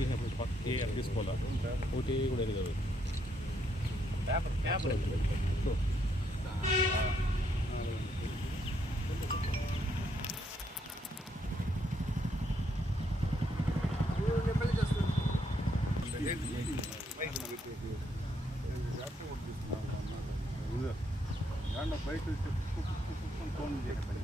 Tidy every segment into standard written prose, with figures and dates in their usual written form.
తీసినప్పుడు పక్కకి అక్కడ తీసుకోవాలా ఒకటి కూడా ఎరగదు బయట ఫోన్ చేయబడి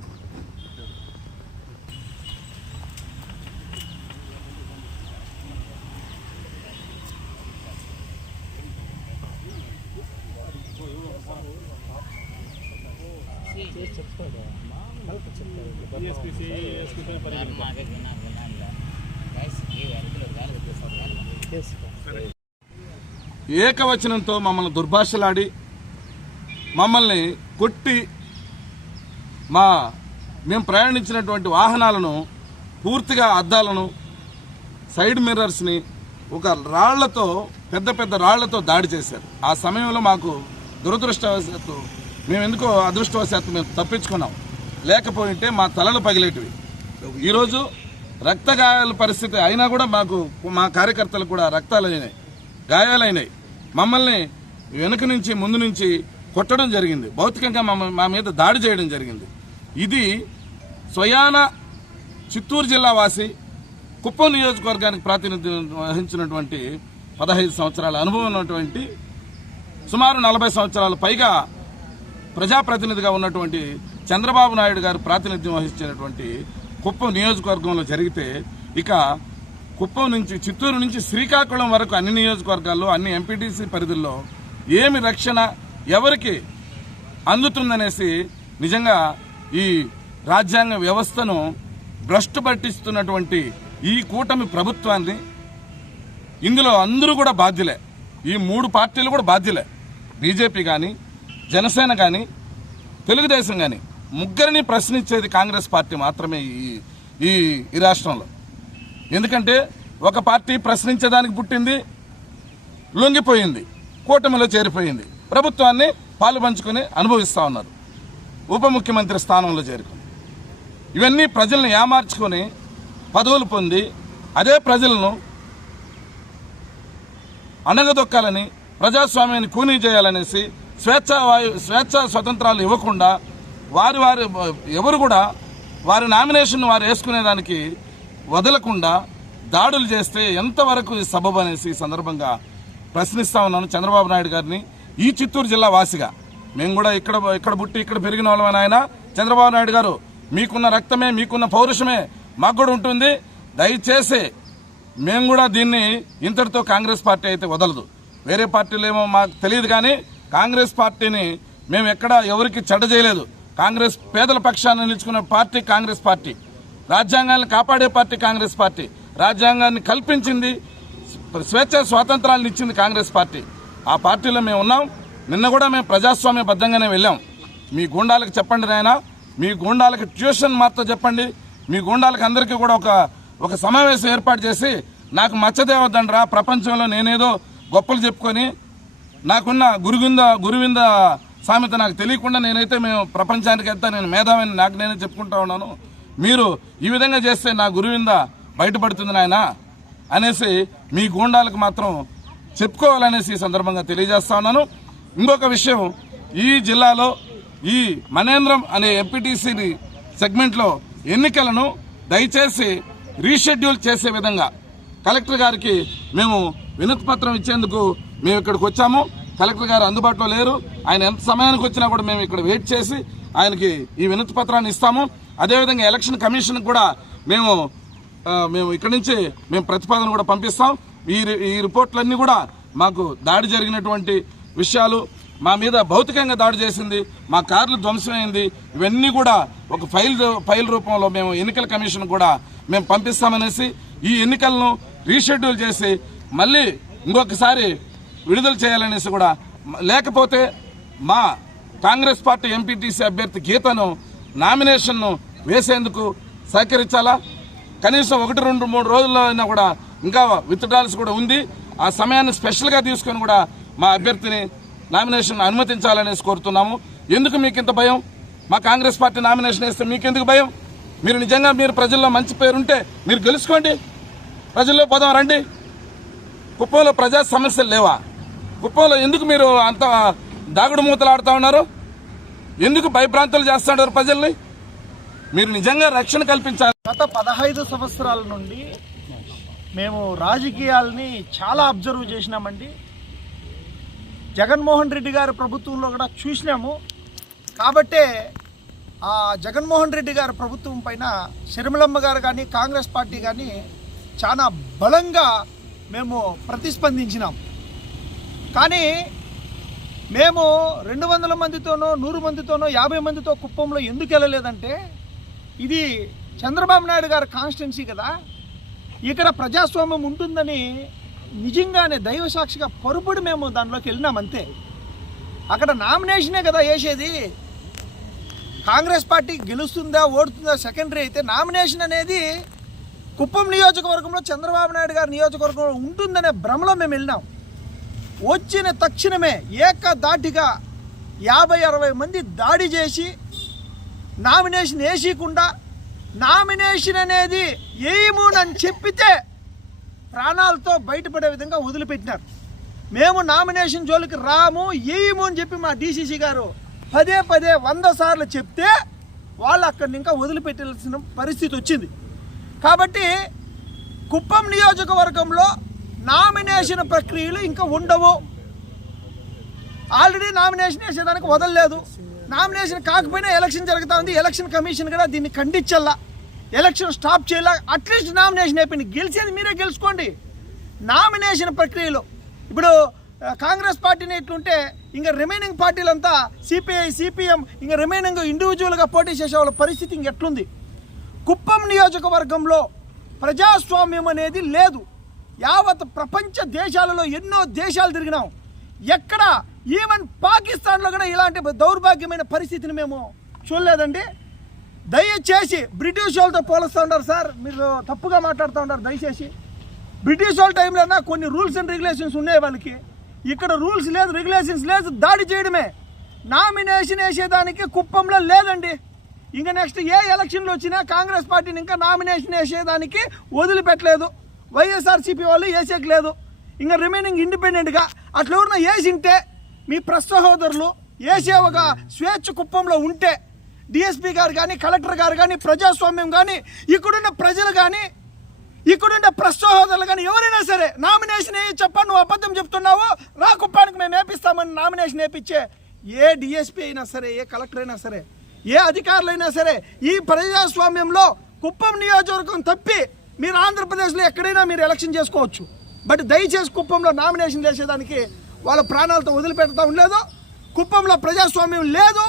ఏకవచనంతో మమ్మల్ని దుర్భాషలాడి మమ్మల్ని కొట్టి మేము ప్రయాణించినటువంటి వాహనాలను పూర్తిగా అద్దాలను సైడ్ మిర్రర్స్ని ఒక రాళ్లతో పెద్ద పెద్ద రాళ్లతో దాడి చేశారు. ఆ సమయంలో మాకు దురదృష్టవశాత్తు మేమెందుకో అదృష్టవశాత్తు మేము తప్పించుకున్నాం. లేకపోయింటే మా తలలు పగిలేటివి. ఈరోజు రక్తగాయాల పరిస్థితి అయినా కూడా మా కార్యకర్తలు కూడా గాయాలైనాయి. మమ్మల్ని వెనుక నుంచి ముందు నుంచి కొట్టడం జరిగింది. భౌతికంగా మా మీద దాడి చేయడం జరిగింది. ఇది స్వయాన చిత్తూరు జిల్లా వాసి కుప్పం నియోజకవర్గానికి ప్రాతినిధ్యం వహించినటువంటి 15 సంవత్సరాల అనుభవం ఉన్నటువంటి సుమారు 40 సంవత్సరాల పైగా ప్రజాప్రతినిధిగా ఉన్నటువంటి చంద్రబాబు నాయుడు గారు ప్రాతినిధ్యం వహించినటువంటి కుప్పం నియోజకవర్గంలో జరిగితే ఇక కుప్పం నుంచి చిత్తూరు నుంచి శ్రీకాకుళం వరకు అన్ని నియోజకవర్గాల్లో అన్ని ఎంపీటీసీ పరిధుల్లో ఏమి రక్షణ ఎవరికి అందుతుందనేసి నిజంగా ఈ రాజ్యాంగ వ్యవస్థను భ్రష్టు పట్టిస్తున్నటువంటి ఈ కూటమి ప్రభుత్వాన్ని ఇందులో అందరూ కూడా బాధ్యులే. ఈ 3 పార్టీలు కూడా బాధ్యులే. బీజేపీ కానీ జనసేన కానీ తెలుగుదేశం కానీ ముగ్గురిని ప్రశ్నించేది కాంగ్రెస్ పార్టీ మాత్రమే ఈ రాష్ట్రంలో. ఎందుకంటే ఒక పార్టీ ప్రశ్నించేదానికి పుట్టింది, లొంగిపోయింది, కూటమిలో చేరిపోయింది, ప్రభుత్వాన్ని పాలు పంచుకొని అనుభవిస్తూ ఉన్నారు, ఉప ముఖ్యమంత్రి స్థానంలో చేరుకుని. ఇవన్నీ ప్రజలను ఏమార్చుకొని పదవులు పొంది అదే ప్రజలను అణగదొక్కాలని, ప్రజాస్వామ్యాన్ని కూనీ చేయాలనేసి స్వేచ్ఛా స్వతంత్రాలు ఇవ్వకుండా ఎవరు కూడా వారి నామినేషన్ వారు వేసుకునేదానికి వదలకుండా దాడులు చేస్తే ఎంతవరకు సబబు అనేసి ఈ సందర్భంగా ప్రశ్నిస్తా ఉన్నాను చంద్రబాబు నాయుడు గారిని. ఈ చిత్తూరు జిల్లా వాసిగా మేము కూడా ఇక్కడ పుట్టి ఇక్కడ పెరిగిన వాళ్ళమైన ఆయన చంద్రబాబు నాయుడు గారు, మీకున్న రక్తమే మీకున్న పౌరుషమే మాకు కూడా ఉంటుంది. దయచేసి మేము కూడా దీన్ని ఇంతటితో కాంగ్రెస్ పార్టీ అయితే వదలదు. వేరే పార్టీలు ఏమో మాకు తెలియదు కానీ కాంగ్రెస్ పార్టీని మేము ఎక్కడా ఎవరికి చెడ్డ చేయలేదు. కాంగ్రెస్ పేదల పక్షాన్ని నిలుచుకున్న పార్టీ కాంగ్రెస్ పార్టీ, రాజ్యాంగాన్ని కాపాడే పార్టీ కాంగ్రెస్ పార్టీ, రాజ్యాంగాన్ని కల్పించింది, స్వేచ్ఛ స్వాతంత్రాలను ఇచ్చింది కాంగ్రెస్ పార్టీ. ఆ పార్టీలో మేము ఉన్నాం. నిన్న కూడా మేము ప్రజాస్వామ్యబద్ధంగానే వెళ్ళాం. మీ గూండాలకు చెప్పండి నాయన, మీ గూండాలకు ట్యూషన్ మాత్రం చెప్పండి, మీ గూండాలకు అందరికీ కూడా ఒక సమావేశం ఏర్పాటు చేసి నాకు మచ్చదేవద్దండ్రా, ప్రపంచంలో నేనేదో గొప్పలు చెప్పుకొని నాకున్న గురువింద సామెత నాకు తెలియకుండా నేనైతే మేము ప్రపంచానికి వెళ్తా, నేను మేధావిని నాకు నేనే చెప్పుకుంటా ఉన్నాను, మీరు ఈ విధంగా చేస్తే నా గురువింద బయటపడుతుంది నాయన అనేసి మీ గూండాలకు మాత్రం చెప్పుకోవాలనేసి ఈ సందర్భంగా తెలియజేస్తా ఉన్నాను. ఇంకొక విషయం, ఈ జిల్లాలో ఈ మనేంద్రం అనే ఎంపీటీసీ సెగ్మెంట్లో ఎన్నికలను దయచేసి రీషెడ్యూల్ చేసే విధంగా కలెక్టర్ గారికి మేము వినతి పత్రం ఇచ్చేందుకు మేము ఇక్కడికి వచ్చాము. కలెక్టర్ గారు అందుబాటులో లేరు. ఆయన ఎంత సమయానికి వచ్చినా కూడా మేము ఇక్కడ వెయిట్ చేసి ఆయనకి ఈ వినతి పత్రాన్ని ఇస్తాము. అదేవిధంగా ఎలక్షన్ కమిషన్ కూడా మేము ఇక్కడి నుంచి మేము ప్రతిపాదన కూడా పంపిస్తాం. ఈ రిపోర్ట్లన్నీ కూడా మాకు దాడి జరిగినటువంటి విషయాలు, మా మీద భౌతికంగా దాడి చేసింది, మా కార్లు ధ్వంసమైంది, ఇవన్నీ కూడా ఒక ఫైల్ రూపంలో మేము ఎన్నికల కమిషన్ కూడా మేము పంపిస్తామనేసి ఈ ఎన్నికలను రీషెడ్యూల్ చేసి మళ్ళీ ఇంకొకసారి విడుదల చేయాలనేసి కూడా, లేకపోతే మా కాంగ్రెస్ పార్టీ ఎంపీటీసీ అభ్యర్థి గీతను నామినేషన్ను వేసేందుకు సహకరించాలా. కనీసం 1, 2, 3 రోజుల్లో అయినా కూడా ఇంకా విత్డ్రాల్స్ కూడా ఉంది. ఆ సమయాన్ని స్పెషల్గా తీసుకొని కూడా మా అభ్యర్థిని నామినేషన్ అనుమతించాలనేసి కోరుతున్నాము. ఎందుకు మీకు ఇంత భయం? మా కాంగ్రెస్ పార్టీ నామినేషన్ వేస్తే మీకెందుకు భయం? మీరు నిజంగా ప్రజల్లో మంచి పేరుంటే మీరు గెలుచుకోండి, ప్రజల్లో పోదాం రండి. కుప్పంలో ప్రజా సమస్యలు లేవా? కుప్పంలో ఎందుకు మీరు అంత దాగుడు మూతలు ఆడుతూ ఉన్నారు? ఎందుకు భయభ్రాంతులు చేస్తున్నారు ప్రజల్ని? మీరు నిజంగా రక్షణ కల్పించాలి. గత 15 సంవత్సరాల నుండి మేము రాజకీయాలని చాలా అబ్జర్వ్ చేసినామండి. జగన్మోహన్ రెడ్డి గారి ప్రభుత్వంలో కూడా చూసినాము. కాబట్టే ఆ జగన్మోహన్ రెడ్డి గారి ప్రభుత్వం పైన షర్మిలమ్మ గారు కానీ కాంగ్రెస్ పార్టీ కానీ చాలా బలంగా మేము ప్రతిస్పందించినాం. కానీ మేము 200 మందితోనో 100 మందితోనో 50 మందితో కుప్పంలో ఎందుకు వెళ్ళలేదంటే, ఇది చంద్రబాబు నాయుడు గారి కాన్స్టిట్యున్సీ కదా, ఇక్కడ ప్రజాస్వామ్యం ఉంటుందని నిజంగానే దైవసాక్షిగా పొరపడి మేము దానిలోకి వెళ్ళినాం అంతే. అక్కడ నామినేషనే కదా వేసేది. కాంగ్రెస్ పార్టీ గెలుస్తుందా ఓడుతుందా సెకండరీ అయితే, నామినేషన్ అనేది కుప్పం నియోజకవర్గంలో చంద్రబాబు నాయుడు గారి నియోజకవర్గంలో ఉంటుందనే భ్రమలో మేము వెళ్ళినాం. వచ్చిన తక్షణమే ఏకధాటిగా 50-60 మంది దాడి చేసి నామినేషన్ వేయకుండా, నామినేషన్ అనేది వేయమని చెప్పితే ప్రాణాలతో బయటపడే విధంగా వదిలిపెట్టినారు. మేము నామినేషన్ జోలికి రాము వేయము అని చెప్పి మా డీసీసీ గారు పదే 100 సార్లు చెప్తే వాళ్ళు అక్కడిని ఇంకా వదిలిపెట్టాల్సిన పరిస్థితి వచ్చింది. కాబట్టి కుప్పం నియోజకవర్గంలో నామినేషన్ ప్రక్రియలు ఇంకా ఉండవు. ఆల్రెడీ నామినేషన్ వేసేదానికి వదలలేదు. నామినేషన్ కాకపోయినా ఎలక్షన్ జరుగుతూ ఉంది. ఎలక్షన్ కమిషన్ కూడా దీన్ని ఖండించల్లా, ఎలక్షన్ స్టాప్ చేయాల. అట్లీస్ట్ నామినేషన్ అయిపోయింది, గెలిచేది మీరే గెలుచుకోండి. నామినేషన్ ప్రక్రియలో ఇప్పుడు కాంగ్రెస్ పార్టీని ఎట్లుంటే ఇంకా రిమైనింగ్ పార్టీలంతా సిపిఐ సిపిఎం ఇంకా రిమైనింగ్ ఇండివిజువల్గా పోటీ చేసే వాళ్ళ పరిస్థితి ఇంకెట్లుంది. కుప్పం నియోజకవర్గంలో ప్రజాస్వామ్యం అనేది లేదు. యావత్ ప్రపంచ దేశాలలో ఎన్నో దేశాలు తిరిగినాం. ఎక్కడ ఈవెన్ పాకిస్తాన్లో కూడా ఇలాంటి దౌర్భాగ్యమైన పరిస్థితిని మేము చూడలేదండి. దయచేసి బ్రిటిష్ వాళ్ళతో పోలుస్తూ ఉన్నారు సార్, మీరు తప్పుగా మాట్లాడుతూ ఉన్నారు. దయచేసి బ్రిటిష్ వాళ్ళ టైంలో కొన్ని రూల్స్ అండ్ రెగ్యులేషన్స్ ఉన్నాయి వాళ్ళకి. ఇక్కడ రూల్స్ లేదు, రెగ్యులేషన్స్ లేదు, దాడి చేయడమే. నామినేషన్ వేసేదానికి కుప్పంలో లేదండి. ఇంకా నెక్స్ట్ ఏ ఎలక్షన్లు వచ్చినా కాంగ్రెస్ పార్టీని ఇంకా నామినేషన్ వేసేదానికి వదిలిపెట్టలేదు. వైఎస్ఆర్సీపీ వాళ్ళు వేసేయలేదు. ఇంకా రిమైనింగ్ ఇండిపెండెంట్గా అట్లా ఎవరన్నా వేసింటే మీ ప్రెస్ సహోదరులు వేసే ఒక స్వేచ్ఛ కుప్పంలో ఉంటే డిఎస్పీ గారు కానీ కలెక్టర్ గారు కానీ ప్రజాస్వామ్యం కానీ ఇక్కడున్న ప్రజలు కానీ ఇక్కడున్న ప్రెస్ సహోదరులు కానీ ఎవరైనా సరే నామినేషన్ వేయి చెప్పండి, నువ్వు అబద్ధం చెప్తున్నావు, రా కుప్పానికి మేము వేపిస్తామని నామినేషన్ వేయించే ఏ డిఎస్పీ అయినా సరే, ఏ కలెక్టర్ అయినా సరే, ఏ అధికారులైనా సరే ఈ ప్రజాస్వామ్యంలో కుప్పం నియోజకవర్గం తప్పి మీరు ఆంధ్రప్రదేశ్లో ఎక్కడైనా మీరు ఎలక్షన్ చేసుకోవచ్చు. బట్ దయచేసి కుప్పంలో నామినేషన్ చేసేదానికి వాళ్ళ ప్రాణాలతో వదిలిపెడతా ఉండలేదు. కుప్పంలో ప్రజాస్వామ్యం లేదు.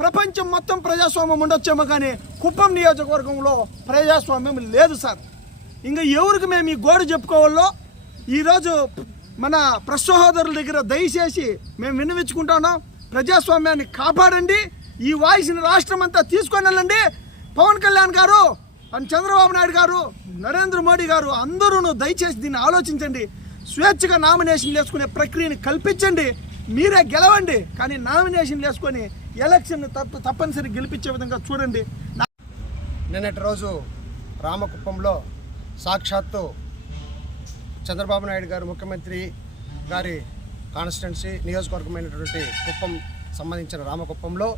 ప్రపంచం మొత్తం ప్రజాస్వామ్యం ఉండొచ్చేమో కానీ కుప్పం నియోజకవర్గంలో ప్రజాస్వామ్యం లేదు సార్. ఇంకా ఎవరికి మేము ఈ గోడు చెప్పుకోవాలో ఈరోజు మన ప్రెస్ సహోదరుల దగ్గర దయచేసి మేము విన్నవించుకుంటున్నాం. ప్రజాస్వామ్యాన్ని కాపాడండి. ఈ వాయిస్ని రాష్ట్రం అంతా తీసుకొని వెళ్ళండి. పవన్ కళ్యాణ్ గారు, చంద్రబాబు నాయుడు గారు, నరేంద్ర మోడీ గారు అందరూ దయచేసి దీన్ని ఆలోచించండి. స్వేచ్ఛగా నామినేషన్ వేసుకునే ప్రక్రియని కల్పించండి. మీరే గెలవండి, కానీ నామినేషన్ వేసుకొని ఎలక్షన్ తప్పనిసరి గెలిపించే విధంగా చూడండి. నిన్నటి రోజు రామకుప్పంలో సాక్షాత్తు చంద్రబాబు నాయుడు గారు ముఖ్యమంత్రి గారి కాన్స్టిట్యున్సీ నియోజకవర్గమైనటువంటి కుప్పం సంబంధించిన రామకుప్పంలో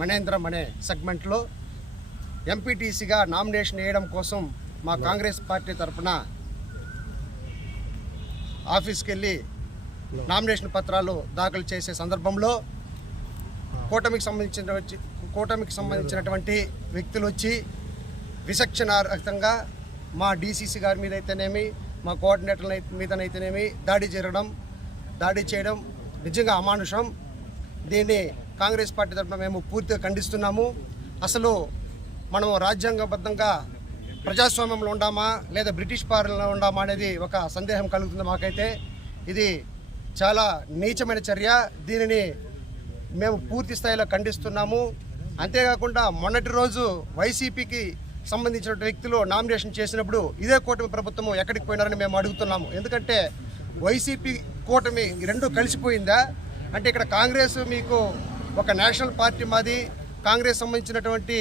మణేంద్రం అనే సెగ్మెంట్లో ఎంపీటీసీగా నామినేషన్ వేయడం కోసం మా కాంగ్రెస్ పార్టీ తరఫున ఆఫీస్కి వెళ్ళి నామినేషన్ పత్రాలు దాఖలు చేసే సందర్భంలో కూటమికి సంబంధించినటువంటి వ్యక్తులు వచ్చి విచక్షణారహితంగా మా డీసీసీ గారి మీద అయితేనేమి, మా కోఆర్డినేటర్ల మీదనైతేనేమి దాడి చేయడం నిజంగా అమానుషం. దీన్ని కాంగ్రెస్ పార్టీ తరఫున మేము పూర్తిగా ఖండిస్తున్నాము. అసలు మనము రాజ్యాంగబద్ధంగా ప్రజాస్వామ్యంలో ఉండామా లేదా బ్రిటిష్ పాలనలో ఉండామా అనేది ఒక సందేహం కలుగుతుంది మాకైతే. ఇది చాలా నీచమైన చర్య. దీనిని మేము పూర్తి స్థాయిలో ఖండిస్తున్నాము. అంతేకాకుండా మొన్నటి రోజు వైసీపీకి సంబంధించిన వ్యక్తులు నామినేషన్ చేసినప్పుడు ఇదే కూటమి ప్రభుత్వము ఎక్కడికి పోయినారని మేము అడుగుతున్నాము. ఎందుకంటే వైసీపీ కూటమి రెండు కలిసిపోయిందా అంటే ఇక్కడ కాంగ్రెస్ మీకు ఒక నేషనల్ పార్టీ మాది, కాంగ్రెస్ సంబంధించినటువంటి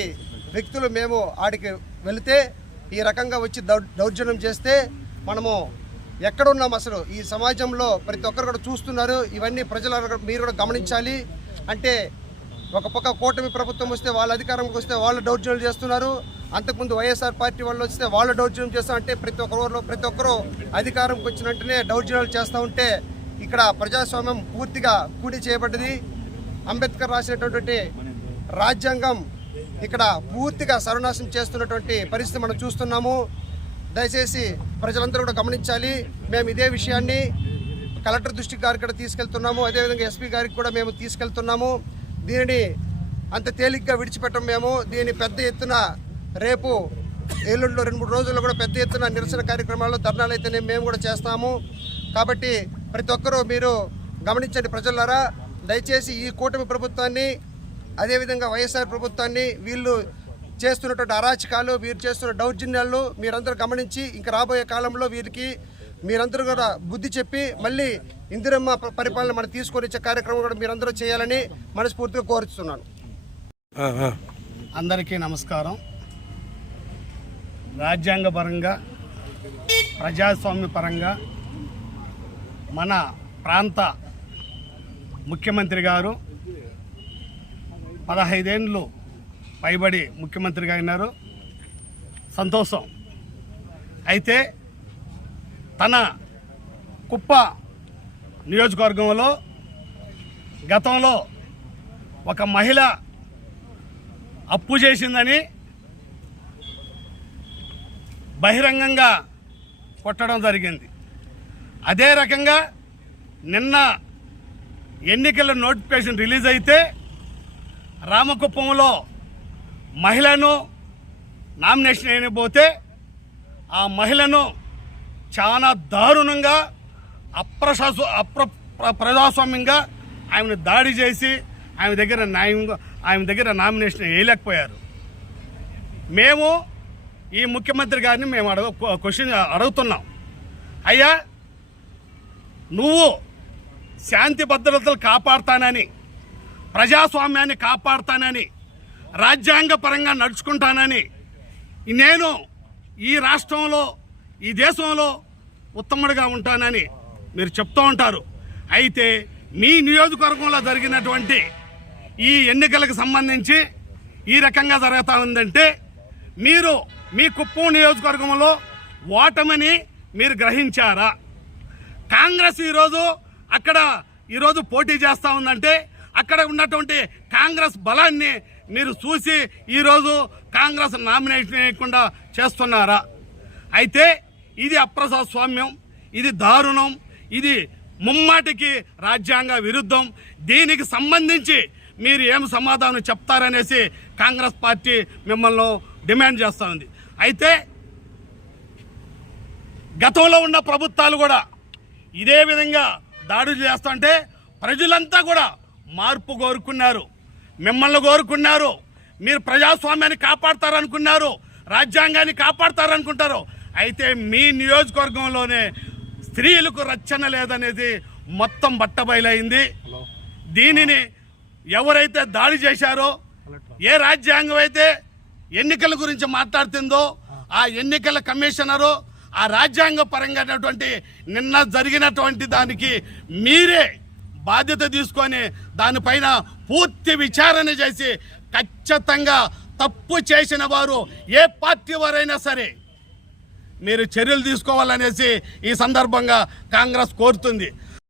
వ్యక్తులు మేము ఆడికి వెళితే ఈ రకంగా వచ్చి దౌర్జన్యం చేస్తే మనము ఎక్కడున్నాం అసలు ఈ సమాజంలో ప్రతి ఒక్కరు కూడా చూస్తున్నారు. ఇవన్నీ ప్రజలు మీరు కూడా గమనించాలి. అంటే ఒక పక్క కూటమి ప్రభుత్వం వస్తే వాళ్ళ అధికారంకి వస్తే వాళ్ళు దౌర్జన్యాలు చేస్తున్నారు. అంతకుముందు వైఎస్ఆర్ పార్టీ వాళ్ళు వస్తే వాళ్ళు దౌర్జన్యం చేస్తూ ఉంటే ప్రతి ఒక్కరు అధికారంకి వచ్చిన వెంటనే దౌర్జన్యాలు చేస్తూ ఉంటే ఇక్కడ ప్రజాస్వామ్యం పూర్తిగా కూని చేయబడ్డది. అంబేద్కర్ రాసినటువంటి రాజ్యాంగం ఇక్కడ పూర్తిగా సర్వనాశనం చేస్తున్నటువంటి పరిస్థితి మనం చూస్తున్నాము. దయచేసి ప్రజలందరూ కూడా గమనించాలి. మేము ఇదే విషయాన్ని కలెక్టర్ దృష్టికి గారికి కూడా తీసుకెళ్తున్నాము. అదేవిధంగా ఎస్పీ గారికి కూడా మేము తీసుకెళ్తున్నాము. దీనిని అంత తేలిగ్గా విడిచిపెట్టం. మేము దీన్ని పెద్ద ఎత్తున రేపు ఎల్లుండిలో 2-3 రోజుల్లో కూడా పెద్ద ఎత్తున నిరసన కార్యక్రమాల్లో ధర్నాలు అయితేనే మేము కూడా చేస్తాము. కాబట్టి ప్రతి ఒక్కరూ మీరు గమనించండి ప్రజలారా. దయచేసి ఈ కూటమి ప్రభుత్వాన్ని అదేవిధంగా వైఎస్ఆర్ ప్రభుత్వాన్ని వీళ్ళు చేస్తున్నటువంటి అరాచకాలు, వీరు చేస్తున్న దౌర్జన్యాలు మీరందరూ గమనించి ఇంకా రాబోయే కాలంలో వీరికి మీరందరూ కూడా బుద్ధి చెప్పి మళ్ళీ ఇందిరమ్మ పరిపాలన మనం తీసుకొని వచ్చే కార్యక్రమం కూడా మీరందరూ చేయాలని మనస్ఫూర్తిగా కోరుతున్నాను. అందరికీ నమస్కారం. రాజ్యాంగపరంగా ప్రజాస్వామ్యపరంగా మన ప్రాంత ముఖ్యమంత్రి గారు 15 ఏళ్ళు పైబడి ముఖ్యమంత్రిగా అయినారు. సంతోషం. అయితే తన కుప్ప నియోజకవర్గంలో గతంలో ఒక మహిళ అప్పు చేసిందని బహిరంగంగా కొట్టడం జరిగింది. అదే రకంగా నిన్న ఎన్నికల నోటిఫికేషన్ రిలీజ్ అయితే రామకుప్పంలో మహిళను నామినేషన్ అయిపోతే ఆ మహిళను చాలా దారుణంగా ప్రజాస్వామ్యంగా ఆమెను దాడి చేసి ఆమె దగ్గర నామినేషన్ వేయలేకపోయారు. మేము ఈ ముఖ్యమంత్రి గారిని మేము క్వశ్చన్ అడుగుతున్నాం. అయ్యా, నువ్వు శాంతి భద్రతలు కాపాడుతానని, ప్రజాస్వామ్యాన్ని కాపాడుతానని, రాజ్యాంగపరంగా నడుచుకుంటానని, నేను ఈ రాష్ట్రంలో ఈ దేశంలో ఉత్తముడిగా ఉంటానని మీరు చెప్తూ ఉంటారు. అయితే మీ నియోజకవర్గంలో జరిగినటువంటి ఈ ఎన్నికలకు సంబంధించి ఈ రకంగా జరుగుతూ ఉందంటే మీరు మీ కుప్పం నియోజకవర్గంలో ఓటమిని మీరు గ్రహించారా? కాంగ్రెస్ ఈరోజు పోటీ చేస్తూ ఉందంటే అక్కడ ఉన్నటువంటి కాంగ్రెస్ బలాన్ని మీరు చూసి ఈరోజు కాంగ్రెస్ నామినేషన్ వేయకుండా చేస్తున్నారా? అయితే ఇది అప్రజాస్వామ్యం, ఇది దారుణం, ఇది ముమ్మాటికి రాజ్యాంగ విరుద్ధం. దీనికి సంబంధించి మీరు ఏం సమాధానం చెప్తారనేసి కాంగ్రెస్ పార్టీ మిమ్మల్ని డిమాండ్ చేస్తూ ఉంది. అయితే గతంలో ఉన్న ప్రభుత్వాలు కూడా ఇదే విధంగా దాడులు చేస్తుంటే ప్రజలంతా కూడా మార్పు కోరుకున్నారు, మిమ్మల్ని కోరుకున్నారు. మీరు ప్రజాస్వామ్యాన్ని కాపాడతారనుకున్నారు, రాజ్యాంగాన్ని కాపాడతారనుకుంటారు. అయితే మీ నియోజకవర్గంలోనే స్త్రీలకు రక్షణ లేదనేది మొత్తం బట్టబయలైంది. దీనిని ఎవరైతే దాడి చేశారో, ఏ రాజ్యాంగం అయితే ఎన్నికల గురించి మాట్లాడుతుందో ఆ ఎన్నికల కమిషనరు ఆ రాజ్యాంగ పరంగా నిన్న జరిగినటువంటి దానికి మీరే బాధ్యత తీసుకొని దానిపైన పూర్తి విచారణ చేసి ఖచ్చితంగా తప్పు చేసిన వారు ఏ పార్టీ వారైనా సరే మీరు చర్యలు తీసుకోవాలనేసి ఈ సందర్భంగా కాంగ్రెస్ కోరుతుంది.